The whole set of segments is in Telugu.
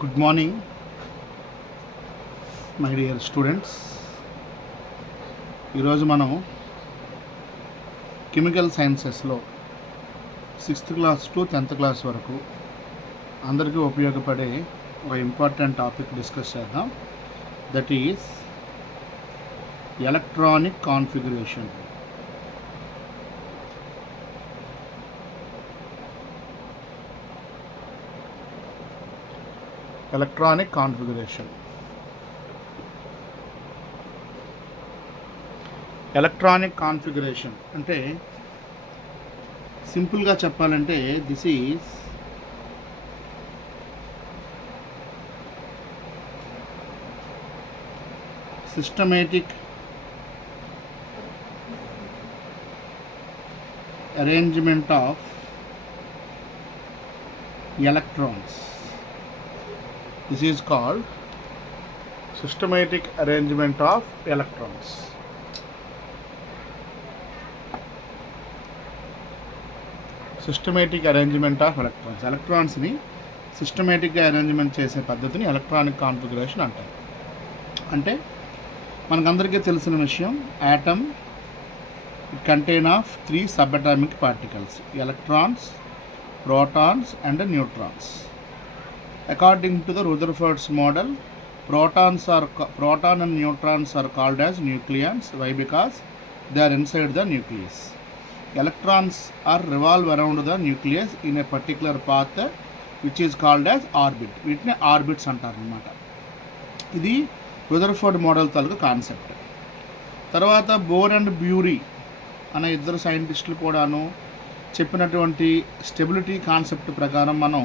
Good morning my dear students. ఈరోజు మనం కెమికల్ సైన్సెస్లో 6th class to 10th class వరకు అందరికీ ఉపయోగపడే ఒక ఇంపార్టెంట్ టాపిక్ డిస్కస్ చేద్దాం. That is electronic configuration. Electronic configuration. Electronic configuration అంటే సింపుల్గా చెప్పాలంటే this is systematic arrangement of electrons. This is called systematic arrangement of electrons. Systematic arrangement of electrons. Electrons ni systematic గా arrangement చేసే పద్ధతిని ఎలక్ట్రానిక్ కాన్ఫిగరేషన్ అంటారు. అంటే మనకందరికీ తెలిసిన విషయం, atom it contain of 3 subatomic particles: electrons, protons and neutrons. According to the Rutherford's model, proton and neutrons are called as nucleons. Why? Because they are inside the nucleus. Electrons are revolve around the nucleus in a particular path which is called as orbit. వీటిని ఆర్బిట్స్ అంటారు అన్నమాట. ఇది రుదర్ఫోర్డ్ మోడల్ తాలూకు కాన్సెప్ట్. తర్వాత బోర్ అండ్ బ్యూరీ అనే ఇద్దరు సైంటిస్టులు కూడాను చెప్పినటువంటి స్టెబిలిటీ కాన్సెప్ట్ ప్రకారం మనం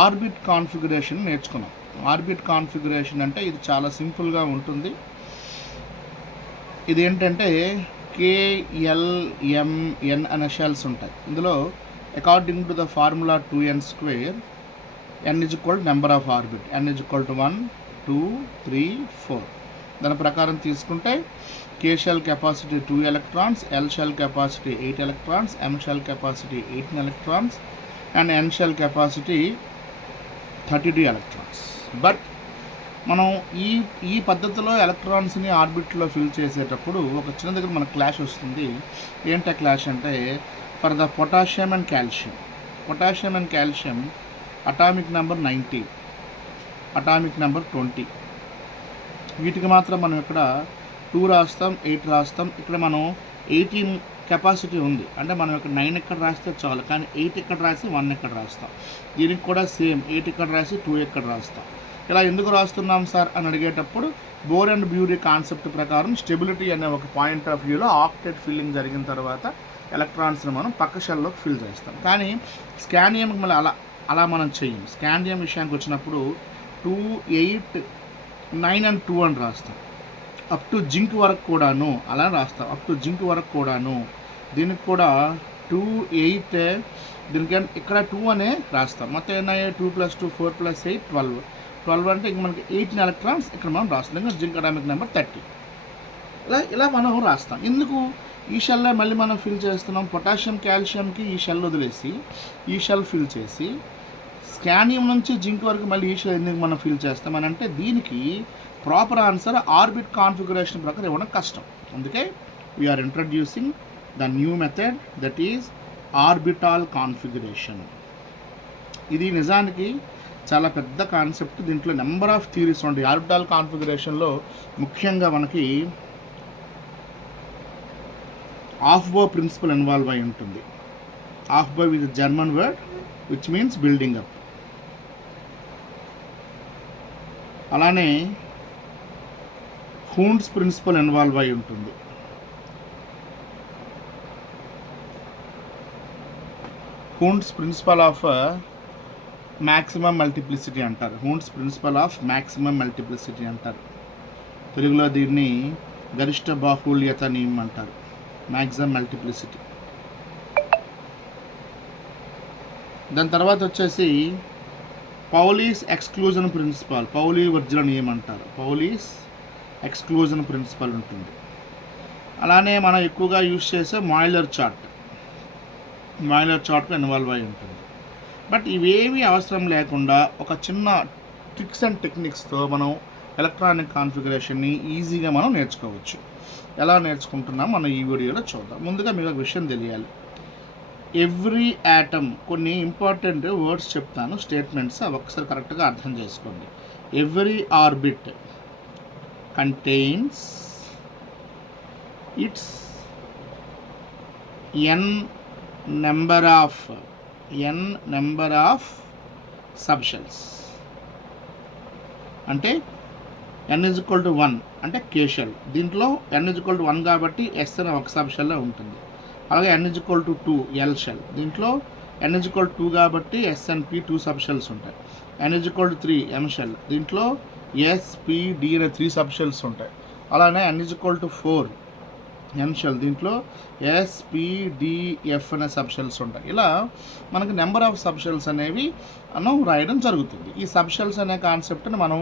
ఆర్బిట్ కాన్ఫిగరేషన్ నేర్చుకున్నాం. ఆర్బిట్ కాన్ఫిగరేషన్ అంటే ఇది చాలా సింపుల్గా ఉంటుంది. ఇది ఏంటంటే KLMN అనే షెల్స్ ఉంటాయి. ఇందులో according to the formula 2n², n is equal to number of orbit, n is equal to 1, 2, 3, 4. దాని ప్రకారం తీసుకుంటే K shell capacity 2 electrons, L shell capacity 8 electrons, M shell capacity 18 electrons and N shell capacity 32 electrons. But మనం ఈ పద్ధతిలో ఎలక్ట్రాన్స్ని ఆర్బిట్లో ఫిల్ చేసేటప్పుడు ఒక చిన్న దగ్గర మనకు క్లాష్ వస్తుంది. ఏంటా క్లాష్ అంటే, for the potassium and calcium atomic number 19, atomic number 20. వీటికి మాత్రం మనం ఇక్కడ 2 రాస్తాం, 8 రాస్తాం. ఇక్కడ మనం 18 కెపాసిటీ ఉంది, అంటే మనం ఇక్కడ 9 ఎక్కడ రాస్తే చాలు, కానీ 8 ఎక్కడ రాసి 1 ఎక్కడ రాస్తాం. దీనికి కూడా సేమ్ 8 ఇక్కడ రాసి 2 ఎక్కడ రాస్తాం. ఇలా ఎందుకు రాస్తున్నాం సార్ అని అడిగేటప్పుడు బోర్ అండ్ బ్యూరీ కాన్సెప్ట్ ప్రకారం స్టెబిలిటీ అనే ఒక పాయింట్ ఆఫ్ వ్యూలో ఆక్టేట్ ఫిల్లింగ్ జరిగిన తర్వాత ఎలక్ట్రాన్స్ని మనం పక్క షెల్లోకి ఫిల్ చేస్తాం. కానీ స్కానియంకి మళ్ళీ అలా మనం చెయ్యం. స్కానియం విషయానికి వచ్చినప్పుడు 2, 8, 9 and 2 అని రాస్తాం. అప్ టు జింక్ వరకు కూడాను అలా రాస్తాం. అప్ టు జింక్ వరకు కూడాను దీనికి కూడా 2, 8, దీనికి ఇక్కడ 2 అనే రాస్తాం. మొత్తం ఏమయ్యాయి 2 + 2 4 + 8 12 అంటే ఇంక మనకి 18 electrons ఇక్కడ మనం రాస్తాం. ఇంకా జింక్ అటామిక్ నెంబర్ 30. ఇలా మనం రాస్తాం. ఎందుకు ఈ షెల్లో మళ్ళీ మనం ఫిల్ చేస్తున్నాం? పొటాషియం కాల్షియంకి ఈ షెల్ వదిలేసి ఈ షెల్ ఫిల్ చేసి స్కానియం నుంచి జింక్ వరకు మళ్ళీ ఈ షెల్ ఎందుకు మనం ఫిల్ చేస్తామని అంటే, దీనికి ప్రాపర్ ఆన్సర్ ఆర్బిట్ కాన్ఫిగరేషన్ ప్రకారం ఇవ్వడం కష్టం. అందుకే we are introducing the new method, that is orbital configuration. ఇది నిజానికి చాలా పెద్ద కాన్సెప్ట్. దీంట్లో నెంబర్ ఆఫ్ థియరీస్ ఉంటాయి. ఆర్బిటాల్ కాన్ఫిగరేషన్లో ముఖ్యంగా మనకి ఆఫ్బో ప్రిన్సిపల్ ఇన్వాల్వ్ అయి ఉంటుంది. Aufbau is a German word which means building up. అలానే హూన్స్ ప్రిన్సిపల్ ఇన్వాల్వ్ అయి ఉంటుంది. Hund's principle of maximum multiplicity అంటారు. Hund's principle of maximum multiplicity అంటారు. తెలుగులో దీన్ని గరిష్ట బాహుళ్యత నియమం అంటారు, మ్యాక్సిమం మల్టిప్లిసిటీ. దాని తర్వాత వచ్చేసి పౌలీస్ ఎక్స్క్లూజన్ ప్రిన్సిపల్, పౌలీ వర్జన నియమం అంటారు. పౌలీస్ ఎక్స్క్లూజన్ ప్రిన్సిపల్ ఉంటుంది. అలానే మనం ఎక్కువగా యూజ్ చేసే మాయిలర్ చార్ట్కు ఇన్వాల్వ్ అయి ఉంటుంది. బట్ ఇవేమీ అవసరం లేకుండా ఒక చిన్న ట్రిక్స్ అండ్ టెక్నిక్స్తో మనం ఎలక్ట్రానిక్ కాన్ఫిగరేషన్ని ఈజీగా మనం నేర్చుకోవచ్చు. ఎలా నేర్చుకుంటున్నాం మనం ఈ వీడియోలో చూద్దాం. ముందుగా మీకు ఒక విషయం తెలియాలి. ఎవ్రీ యాటమ్, కొన్ని ఇంపార్టెంట్ వర్డ్స్ చెప్తాను, స్టేట్మెంట్స్, అవి ఒకసారి కరెక్ట్గా అర్థం చేసుకోండి. Every orbit contains it's n number of subshells. అంటే n = 1 అంటే K షెల్. దీంట్లో n = 1 కాబట్టి S అనే ఒక సబ్ షెల్లో ఉంటుంది. అలాగే n = 2 L షెల్. దీంట్లో n = 2 కాబట్టి S and P 2 sub shells ఉంటాయి. n = 3 M shell. దీంట్లో S, P, D అనే 3 సబ్ షెల్స్ ఉంటాయి. అలానే n = 4 N షెల్. దీంట్లో S, P, D, F అనే సబ్ షెల్స్ ఉంటాయి. ఇలా మనకి నెంబర్ ఆఫ్ సబ్ షెల్స్ అనేవి మనం రాయడం జరుగుతుంది. ఈ సబ్ షెల్స్ అనే కాన్సెప్ట్ని మనం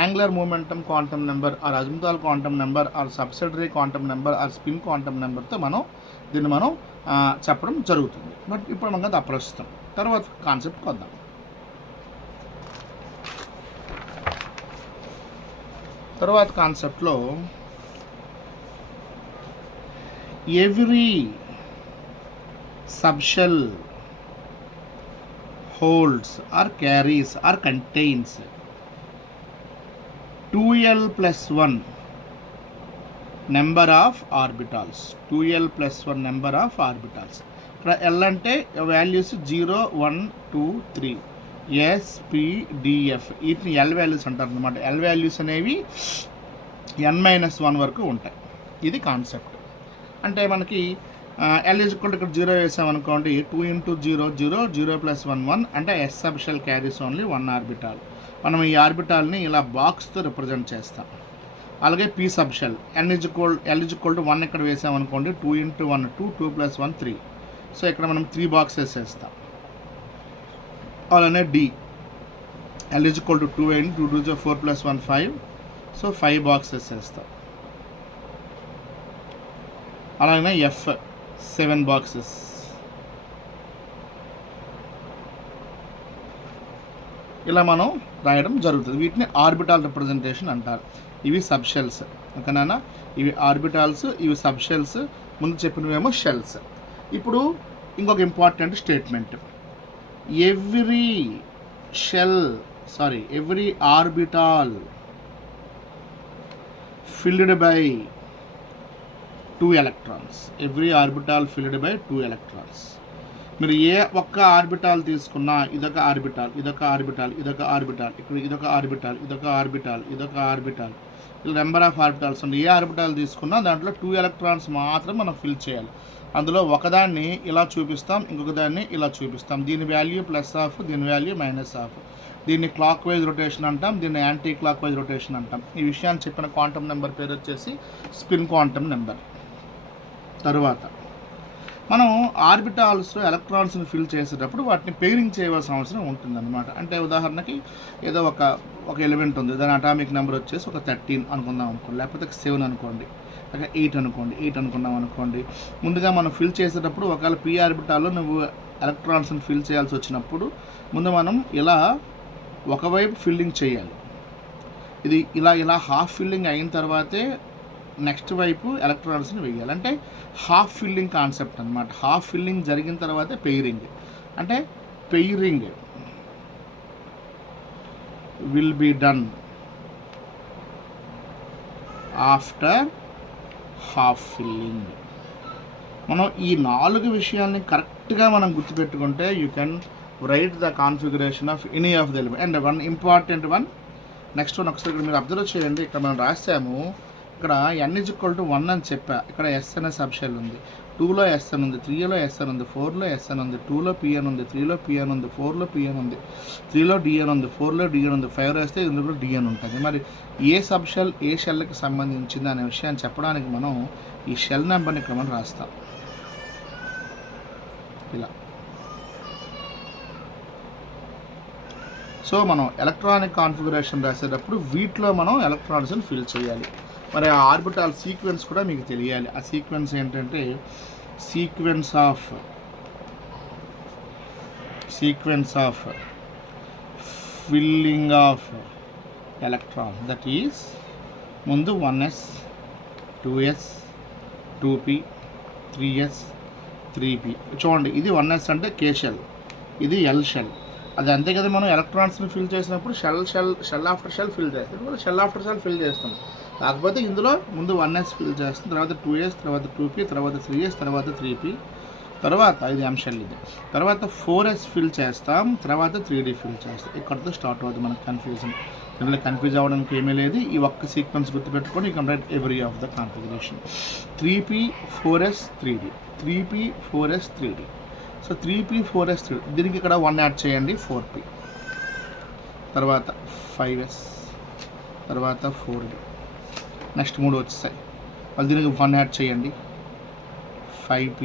angular momentum quantum number, or azimuthal quantum number, or subsidiary quantum number, or spin quantum నెంబర్తో దీన్ని మనం చెప్పడం జరుగుతుంది. బట్ ఇప్పుడు మనకు అది అప్రస్తుతం. తర్వాత కాన్సెప్ట్కి వద్దాం. తర్వాత కాన్సెప్ట్లో every subshell holds or carries or contains 2l + 1 number of orbitals. 2l + 1 number of orbitals. ఇక్కడ L అంటే values 0, 1, 2, 3 S, P, D, F. వీటిని L వాల్యూస్ అంటారు అనమాట. L వాల్యూస్ అనేవి n-1 వరకు ఉంటాయి. ఇది కాన్సెప్ట్. అంటే మనకి L = ఇక్కడ 0 వేసామనుకోండి, 2 × 0 0 0 + 1 1 అంటే S sub shell carries only 1 orbital. మనం ఈ ఆర్బిటాల్ని ఇలా బాక్స్తో రిప్రజెంట్ చేస్తాం. అలాగే P సబ్ షెల్ L = 1 ఇక్కడ వేసామనుకోండి, 2 × 1 2 2 + 1 3. సో ఇక్కడ మనం 3 బాక్సెస్ వేస్తాం. అలానే D L = 2 అయింది, 2 2 4 + 1 5. సో 5 బాక్సెస్ వేస్తాం. అలాగే F 7 బాక్సెస్. ఇలా మనం రాయడం జరుగుతుంది. వీటిని ఆర్బిటాల్ రిప్రజెంటేషన్ అంటారు. ఇవి సబ్ షెల్స్. ఓకేనా? ఇవి ఆర్బిటాల్స్, ఇవి సబ్ షెల్స్. ముందు చెప్పినవేమో షెల్స్. ఇప్పుడు ఇంకొక important statement. Every orbital field by 2 electrons. Every orbital field by 2 electrons. మీరు ఏ ఒక్క ఆర్బిటాల్ తీసుకున్నా, ఇదొక ఆర్బిటాల్, ఇదొక ఆర్బిటాల్, ఇదొక ఆర్బిటాల్, ఇక్కడ ఇదొక ఆర్బిటాల్, ఇదొక ఆర్బిటాల్, ఇదొక ఆర్బిటాల్, ఇలా నెంబర్ ఆఫ్ ఆర్బిటాల్స్ ఉంది. ఏ ఆర్బిటాల్ తీసుకున్నా దాంట్లో 2 electrons మాత్రం మనం ఫిల్ చేయాలి. అందులో ఒకదాన్ని ఇలా చూపిస్తాం, ఇంకొక దాన్ని ఇలా చూపిస్తాం. దీని వాల్యూ +, దీని వాల్యూ -. దీన్ని క్లాక్ వైజ్ రొటేషన్ అంటాం, దీన్ని యాంటీ క్లాక్ వైజ్ రొటేషన్ అంటాం. ఈ విషయాన్ని చెప్పిన క్వాంటమ్ నెంబర్ పేరు వచ్చేసి స్పిన్ క్వాంటమ్ నెంబర్. తరువాత మనం ఆర్బిటాల్స్లో ఎలక్ట్రాన్స్ని ఫిల్ చేసేటప్పుడు వాటిని పెయిరింగ్ చేయవలసిన అవసరం ఉంటుందన్నమాట. అంటే ఉదాహరణకి ఏదో ఒక ఎలిమెంట్ ఉంది, దాని అటామిక్ నెంబర్ వచ్చేసి ఒక 13 అనుకుందాం అనుకోండి, లేకపోతే 7 అనుకోండి, లేక 8 అనుకోండి, 8 అనుకున్నాం అనుకోండి. ముందుగా మనం ఫిల్ చేసేటప్పుడు ఒకవేళ P ఆర్బిటాల్లో నువ్వు ఎలక్ట్రాన్స్ని ఫిల్ చేయాల్సి వచ్చినప్పుడు ముందు మనం ఇలా ఒకవైపు ఫిల్లింగ్ చేయాలి. ఇది ఇలా హాఫ్ ఫిల్లింగ్ అయిన తర్వాతే నెక్స్ట్ వైపు ఎలక్ట్రాన్స్ని వేయాలి. అంటే హాఫ్ ఫిల్లింగ్ కాన్సెప్ట్ అనమాట. హాఫ్ ఫిల్లింగ్ జరిగిన తర్వాతే పెయిరింగ్. అంటే pairing will be done after half filling. మనం ఈ 4 విషయాల్ని కరెక్ట్గా మనం గుర్తుపెట్టుకుంటే you can write the configuration of any of the element. And one important one, next one ఒకసారి ఇక్కడ మీరు అబ్జర్వ్ చేయండి. ఇక్కడ మనం రాసాము, ఇక్కడ n = 1 అని చెప్పా. ఇక్కడ S అనే సబ్ షెల్ ఉంది. 2లో S అని ఉంది, 3లో S అని ఉంది, 4లో S అని ఉంది, 2లో P అని ఉంది, 3లో P అని ఉంది, 4లో P అని ఉంది, 3లో D అని ఉంది, 4లో D అని ఉంది, 5 వేస్తే ఇందులో D అని ఉంటుంది. మరి ఏ సబ్ షెల్ ఏ షెల్కి సంబంధించింది అనే విషయాన్ని చెప్పడానికి మనం ఈ షెల్ నెంబర్ని ఇక్కడ మనం రాస్తాం ఇలా. సో మనం ఎలక్ట్రానిక్ కాన్ఫిగరేషన్ రాసేటప్పుడు వీటిలో మనం ఎలక్ట్రాన్స్ని ఫిల్ చేయాలి. మరి ఆ ఆర్బిటాల్ సీక్వెన్స్ కూడా మీకు తెలియాలి. ఆ సీక్వెన్స్ ఏంటంటే sequence of filling of electron. That is ముందు 1s 2s 2p 3s 3p. చూడండి, ఇది 1s అంటే కే షెల్, ఇది ఎల్ షెల్. అది అంతే కదా, మనం ఎలక్ట్రాన్స్ని ఫిల్ చేసినప్పుడు షెల్ ఆఫ్టర్ షెల్ ఫిల్ చేస్తాం, ఇప్పుడు షెల్ ఆఫ్టర్ షెల్ ఫిల్ చేస్తాం. కాకపోతే ఇందులో ముందు 1s ఫిల్ చేస్తాం, తర్వాత 2s, తర్వాత 2p, తర్వాత 3s, తర్వాత 3p, తర్వాత ఇది ఎం షెల్, ఇది తర్వాత 4s ఫిల్ చేస్తాం, తర్వాత 3d ఫిల్ చేస్తాం. ఇక్కడితో స్టార్ట్ అవుతుంది మనకు కన్ఫ్యూజన్. ఇందులో కన్ఫ్యూజ్ అవ్వడానికి ఏమీ లేదు. ఈ ఒక్క సీక్వెన్స్ గుర్తుపెట్టుకొని you can right every of the configuration. 3p 4s 3d, 3p 4s 3d. So 3p 4s 3d, దీనికి ఇక్కడ 1 యాడ్ చేయండి, 4p, తర్వాత 5s, తర్వాత 4d, నెక్స్ట్ 3 వచ్చేసాయి. మళ్ళీ దీనికి 1 యాడ్ చేయండి, 5p,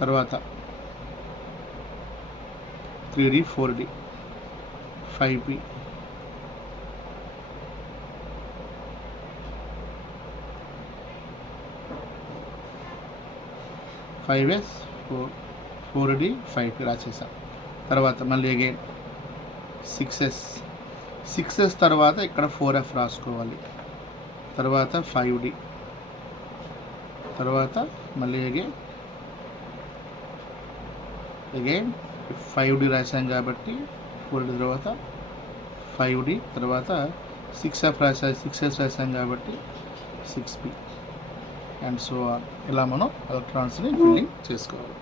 తర్వాత 3d 4d, 5p, 5s 4d 5p రాసేసాం. తర్వాత మళ్ళీ అగైన్ 6s తర్వాత ఇక్కడ 4f రాసుకోవాలి, తర్వాత 5d, తర్వాత మళ్ళీ అగైన్ 5d రాసాం కాబట్టి 4d, తర్వాత 5d, తర్వాత 6f రాసాం, 6s రాసాం కాబట్టి 6p అండ్ సో ఆన్. ఇలా మనం ఎలక్ట్రాన్స్ని ఫిల్లింగ్ చేసుకోవాలి.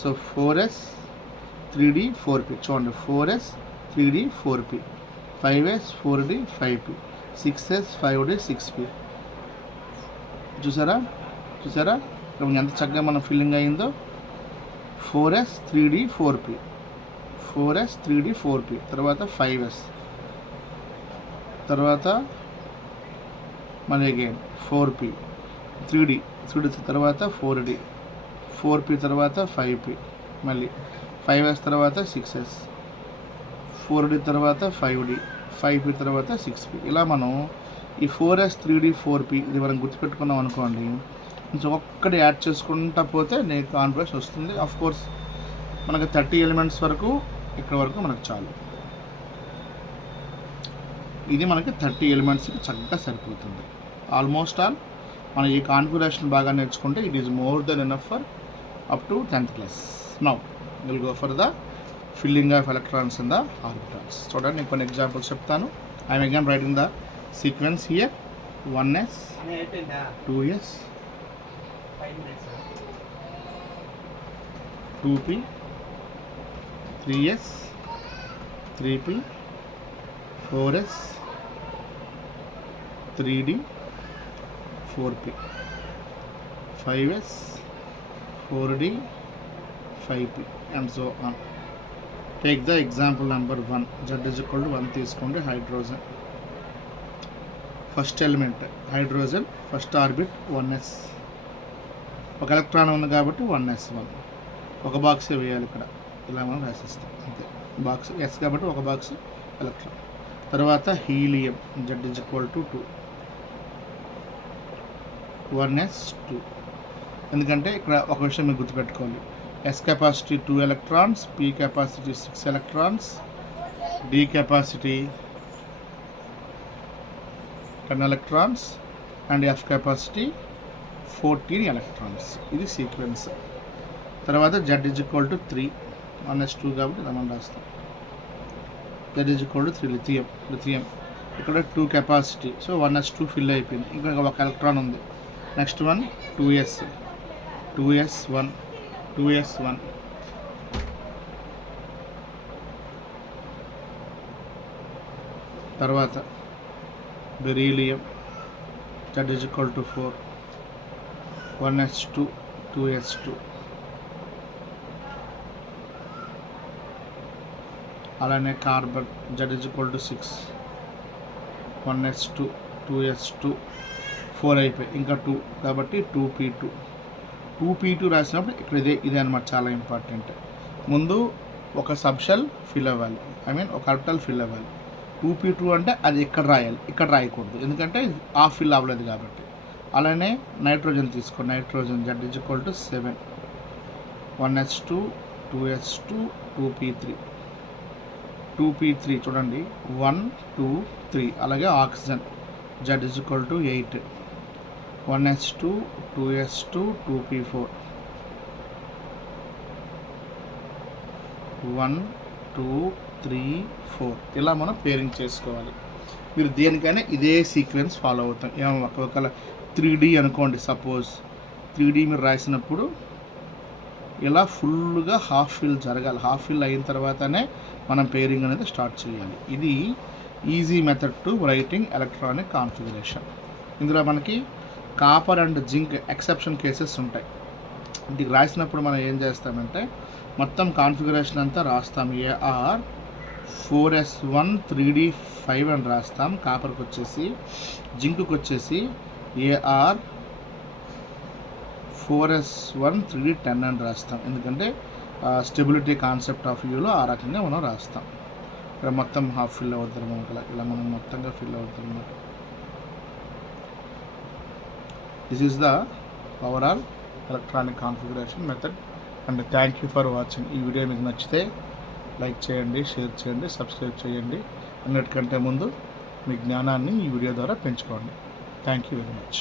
సో 4s 3d 4p, చూడండి 4s 3d 4p, 5s 4d 5p, 6s 5d 6p. చూసారా ఇప్పుడు ఎంత చక్కగా మనం ఫిల్లింగ్ అయిందో. 4s 3d 4p, 4s 3d 4p, తర్వాత 5s, తర్వాత మళ్ళీ అగైన్ 4p 3d, తర్వాత 4d, 4p తర్వాత 5p, మళ్ళీ 5s తర్వాత 6s, 4d తర్వాత 5d, 5p తర్వాత 6p. ఇలా మనం ఈ 4s 3d 4p ఇది మనం గుర్తుపెట్టుకున్నాం అనుకోండి, కొంచెం ఒక్కటి యాడ్ చేసుకుంటా పోతే నీకు కాన్ఫిడెన్స్ వస్తుంది. ఆఫ్ కోర్స్ మనకు 30 ఎలిమెంట్స్ వరకు ఇక్కడ వరకు మనకు చాలు. ఇది మనకి 30 ఎలిమెంట్స్కి చక్కగా సరిపోతుంది. ఆల్మోస్ట్ ఆల్ మనం ఈ కాన్ఫిగరేషన్ బాగా నేర్చుకుంటే it is more than enough for up to 10th class. Now will go for the filling of electrons in the orbitals. చూడండి, నేను కొన్ని ఎగ్జాంపుల్స్ చెప్తాను. I'm again writing the sequence here. 1s 2s 2p 3s 3p 4s 3d 4p 5s 4d 5p and so on. Take the example number 1. Z is equal to 1 తీసుకోండి. Hydrogen first element, hydrogen first orbit 1s, ఒక ఎలక్ట్రాన్ ఉంది కాబట్టి 1s1, ఒక బాక్స్ వేయాలి ఇక్కడ, ఇలా మనం రాసిస్తాం అంతే. బాక్స్ ఎస్ కాబట్టి ఒక బాక్స్ ఎలక్ట్రాన్. తర్వాత helium, Z is equal to 2, 1s2. ఎందుకంటే ఇక్కడ ఒక విషయం మీరు గుర్తుపెట్టుకోవాలి, S capacity 2 electrons, P capacity 6 electrons, D capacity 10 electrons and F capacity 14 electrons. ఇది సీక్వెన్స్. తర్వాత Z is equal to 3, 1s2 కాబట్టి మనం రాస్తాం. Z is equal to 3, lithium ఇక్కడ 2 కెపాసిటీ, సో 1s2 ఫిల్ అయిపోయింది. ఇంకా ఒక ఎలక్ట్రాన్ ఉంది. నెక్స్ట్ వన్ 2s1 తర్వాత beryllium Z is equal to 4, 1s2 2s2. అలానే carbon Z is equal to 6, 1s2 2s2 4 అయిపోయి ఇంకా 2 కాబట్టి 2p2 రాసినప్పుడు ఇక్కడ ఇదే అనమాట చాలా ఇంపార్టెంట్. ముందు ఒక సబ్షెల్ ఫిల్ అవ్వాలి, ఒక ఆర్బిటల్ ఫిల్ అవ్వాలి. 2p2 అంటే అది ఇక్కడ రాయాలి, ఇక్కడ రాయకూడదు, ఎందుకంటే ఆ ఫిల్ అవ్వలేదు కాబట్టి. అలానే నైట్రోజన్ తీసుకో, nitrogen Z=7, 1s2 2s2 2p3 2p3 చూడండి 1 2 3. అలాగే oxygen Z=8, 1s2 2s2 2p4 1 2 3 4. ఇలా మనం పేరింగ్ చేసుకోవాలి. మీరు దేనికైనా ఇదే సీక్వెన్స్ ఫాలో అవుతాం. ఏమో ఒకవేళ 3D అనుకోండి, సపోజ్ 3D మీరు రాసినప్పుడు ఇలా ఫుల్గా హాఫ్ ఫిల్ జరగాలి. హాఫ్ ఫిల్ అయిన తర్వాతనే మనం పేరింగ్ అనేది స్టార్ట్ చేయాలి. ఇది easy method to writing electronic configuration. ఇందులో మనకి copper and zinc exception cases ఉంటాయి. ఇది రాసినప్పుడు మనం ఏం చేస్తామంటే మొత్తం కాన్ఫిగరేషన్ అంతా రాస్తాం. AR 4s1 3d5 అని రాస్తాం. కాపర్కి వచ్చేసి, జింక్కి వచ్చేసి AR 4s1 3d10 అని రాస్తాం. ఎందుకంటే స్టెబిలిటీ కాన్సెప్ట్ ఆఫ్ వ్యూలో ఆ రకంగా మనం రాస్తాం. ఇక్కడ మొత్తం హాఫ్ ఫిల్ అవుతారు మనకు, ఇలా మనం మొత్తంగా ఫిల్ అవుతారు అన్నమాట. This is the overall electronic configuration method. And thank you for watching. ఈ వీడియో మీకు నచ్చితే లైక్ చేయండి, షేర్ చేయండి, సబ్స్క్రైబ్ చేయండి. అన్నిటికంటే ముందు మీ జ్ఞానాన్ని ఈ వీడియో ద్వారా పెంచుకోండి. Thank you very much.